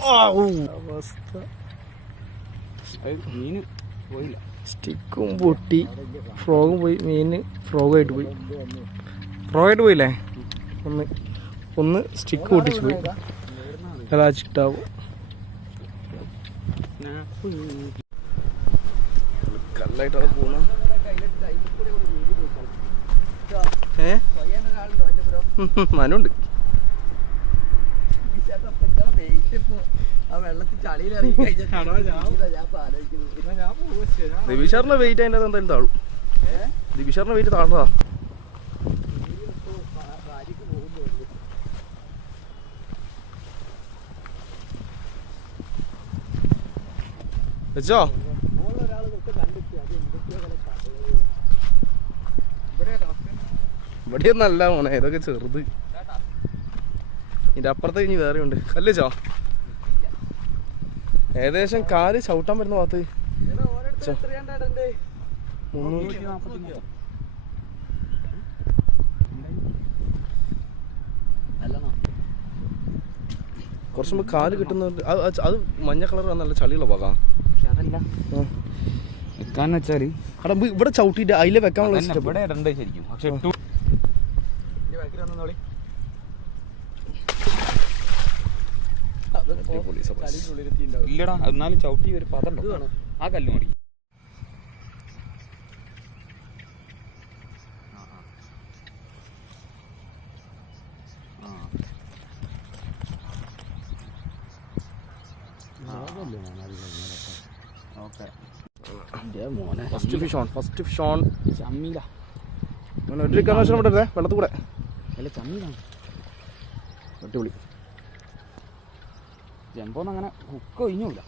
അവസ്ഥ. മീന് പോയില്ല. സ്റ്റിക്കും പൊട്ടി. ഫ്രോഗും പോയി. മീന് ഫ്രോഗായിട്ട് പോയി. ഫ്രോഗായിട്ട് പോയില്ലേ? ഒന്ന്. ഒന്ന് സ്റ്റിക്ക് പൊട്ടിച്ച് പോയി. കലാച്ചിട്ടാവും കല്ലായിട്ടാണ് പോണ. ഏ? മനുണ്ട് ആ വെള്ളത്തിൽ ചളിയിൽ ഇറങ്ങി കഴിഞ്ഞാൽ ഞാൻ ആലോചിക്കുന്നത് ദിവിഷറിന്റെ വെയിറ്റ് അതിന്റെ എന്തായാലും താഴും. ദിവിഷാറിന്റെ വെയിറ്റ് താഴ്ന്നതാ. വെച്ചോ. ഇവിടെ നല്ല മോനെ ഇതൊക്കെ ചെറുത്. ഇതിന്റെ അപ്പുറത്ത് ഇനി വേറെ ഉണ്ട് കല്ലിച്ചോ ഏകദേശം കാൽ ചവിട്ടാൻ വരുന്ന ഭാഗത്ത്. കുറച്ച് മുമ്പ് കാൽ കിട്ടുന്നുണ്ട് അത് മഞ്ഞ കളർ നല്ല ചളിയുള്ള ഭാഗം. വെക്കാന്ന് വെച്ചാൽ ഇവിടെ ചവിട്ടിട്ട് അതിലെ വെക്കാനുള്ള. ഇവിടെ ഇടണ്ടേ ശരിക്കും. പക്ഷെ ഇല്ലടാ എന്നാലും ചവിട്ടി ഒരു പദം ആ കല്ല് മോനെ. First fish on first fish on ചമ്മീല വെള്ളത്തിൽ കൂടെ അല്ല ചമ്മീലാണ് അടിപൊളി. ജമ്പോന്ന് അങ്ങനെ ഹുക്ക് ഒഴിഞ്ഞൂല.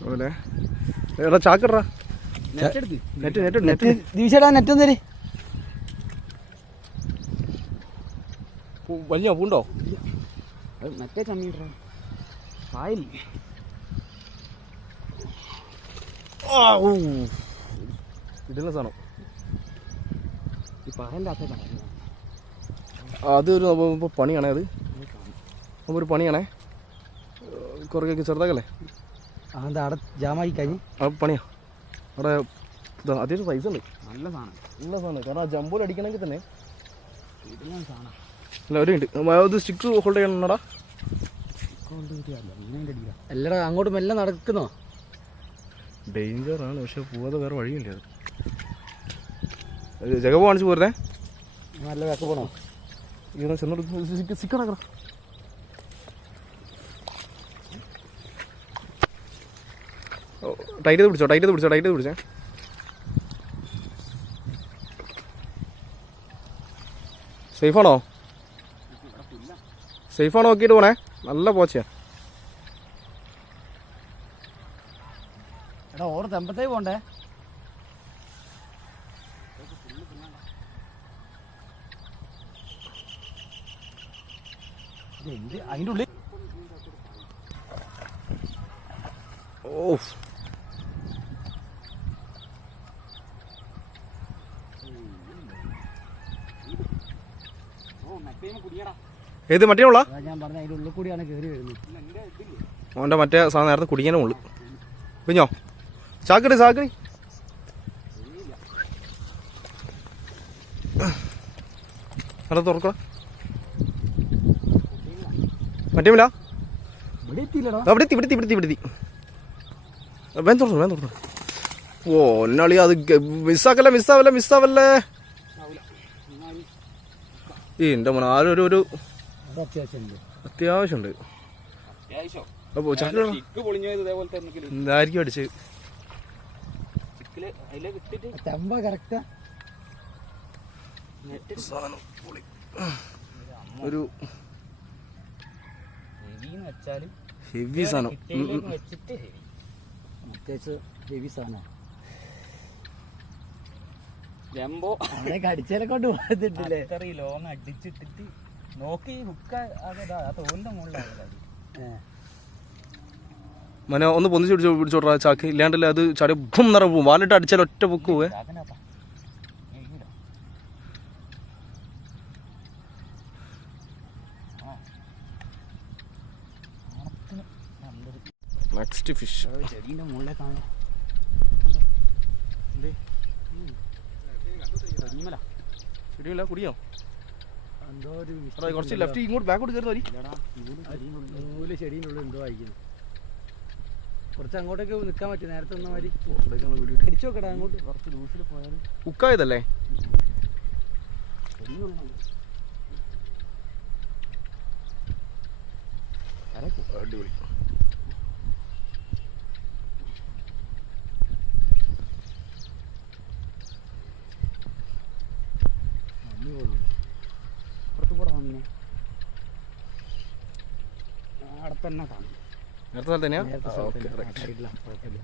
അതുപോലെ എടാ ചാക്കിടറാ. നെറ്റ് എടുത്ത് നെറ്റ് നെറ്റ് നെറ്റ് ദിവസേടാ നെറ്റ് തരേ. വലിയ പൂണ്ടോ? മറ്റേ ചമ്മീട്ടാ ഇടുന്ന സാധനം. ഈ ഒരു പണിയാണേ അത്. അപ്പൊ ഒരു പണിയാണേ. കുറേ ചെറുതാക്കല്ലേ? അതെന്താ അവിടെ ജാമായി കഴിഞ്ഞ്? ആ പണിയാ. അവിടെ അത്യാവശ്യം പൈസ ഉണ്ട്. നല്ല സാധനം. നല്ല സാധനം. കാരണം ആ ജമ്പോൽ അടിക്കണമെങ്കിൽ തന്നെ അല്ല ഒരു അത് സ്റ്റിക്ക് ഹോൾഡ് ചെയ്യണടാ കൊണ്ട് അങ്ങോട്ടും എല്ലാം അങ്ങോട്ട് മെല്ലെ നടക്കുന്നോ? ഡേഞ്ചറാണ് പക്ഷെ പോവാതെ വേറെ വഴിയില്ല അത്. ജഗബ് കാണിച്ച് പോരുന്നേ നല്ല വേക്ക് പോണോ? ഇങ്ങനെ ചെന്നോട്ട് സിക്കണക്കറ ടൈറ്റ് ചെയ്ത് പിടിച്ചോ ടൈറ്റ് ചെയ്ത് പിടിച്ചോ ടൈറ്റ് ചെയ്ത് പിടിച്ചേ. സേഫാണോ സേഫാണോ നോക്കിയിട്ട് പോണേ? നല്ല പോച്ചയാ. എടാ ഓർത്ത് തെമ്പത്തേ പോണ്ടേ? എന്ത് അതിന്റെ ഉള്ളിൽ ഓ ഓ മറ്റേ ഉള്ള? ഓന്റെ മറ്റേ സാധനം നേരത്തെ കുടിക്കാനേ ഉള്ളു. പിഞ്ഞോ ചാക്കടി ചാക്കടി. അവിടെ തുറക്കട. മറ്റേ മില്ല ഇവിടെ അവിടെ എത്തി ഇവിടെ ഇവിടെ ഇവിടെ വേഗം തുറന്നു വേഗം തുറന്നു. ഓ എന്നാളി അത് മിസ്സാക്കല്ലേ മിസ്സാവല്ലേ മിസ്സാവല്ലേ? ഈ എന്റെ മോനെ ആരും ഒരു ഒരു അത് അത്യാവശ്യമുണ്ട്. എന്തായിരിക്കും അടിച്ച് ചിക്കിൽ അതിലെ കിട്ടിട്ട് തെമ്പ കറക്റ്റാ നെറ്റ് സാധനം പൊളി ഒരു വെച്ചാൽ ഹെവി സാധനം. വെച്ചിട്ട് ഹെവി ഹെവി കൊണ്ട് പോകത്തിട്ടില്ലേ ലോങ് അടിച്ചിട്ടിട്ട് നോക്കി ഹുക്ക് അതാ ആ തോലിന്റെ മുകളിലാണ് മനെ ഒന്ന് പൊന്നിച്ച് പിടിച്ചോ പിടിച്ചോട്രാ ചാക്ക്. ഇല്ലാണ്ടല്ലേ അത് ചടി ഭും നിറ പോവും. വാലിട്ട് അടിച്ചാൽ ഒറ്റ പൊക്ക് പോവേ. നെക്സ്റ്റ് ഫിഷ് ചെടീന്റെ മുകളിലെ കാണാം. ചെടിയല്ല കുടിയോ? കുറച്ച് ലെഫ്റ്റ് ഇങ്ങോട്ട് ബാക്കോട്ട് കയറി നൂൽ നൂൽ എന്തോ ആയിരിക്കുന്നു. കുറച്ച് അങ്ങോട്ടേക്ക് നിൽക്കാൻ പറ്റും നേരത്തെ ഒന്ന മാതിരി അടിച്ചു നോക്കടാ അങ്ങോട്ട്. കുറച്ച് ലൂസിൽ പോയാൽ കുക്കായതല്ലേ? അടിപൊളി. തന്നെ കാണും നേരത്തെ സ്ഥലത്ത് തന്നെയാ? നേരത്തെ ഓക്കെ സ്ഥലത്തന്നെ. ആ സൈഡിലാ, കുഴപ്പമില്ല.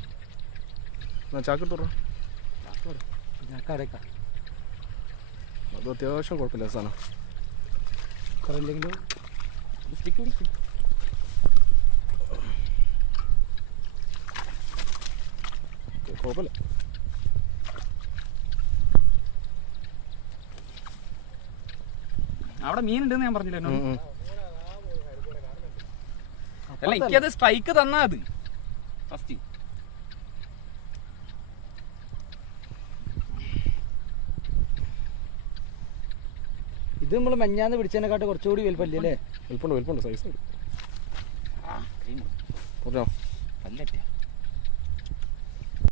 അത് അത്യാവശ്യം കുഴപ്പമില്ല സാധനം. സ്റ്റിക്ക് പിടിക്കും കുഴപ്പമില്ല. അവിടെ മീനുണ്ടെന്ന് ഞാൻ പറഞ്ഞില്ല എന്നോട്. അല്ല എനിക്കത് സ്ട്രൈക്ക് തന്നാ അത്. ഫസ്റ്റ് ഇത് നമ്മൾ മഞ്ഞാന്ന് പിടിച്ചതിനെക്കാട്ട് കുറച്ചുകൂടി വലുപ്പല്ലേ? അല്ലേ വലിപ്പമുണ്ട് വലിപ്പമുണ്ട് സൈസ് ഉണ്ട് പറഞ്ഞോ? പല്ലറ്റ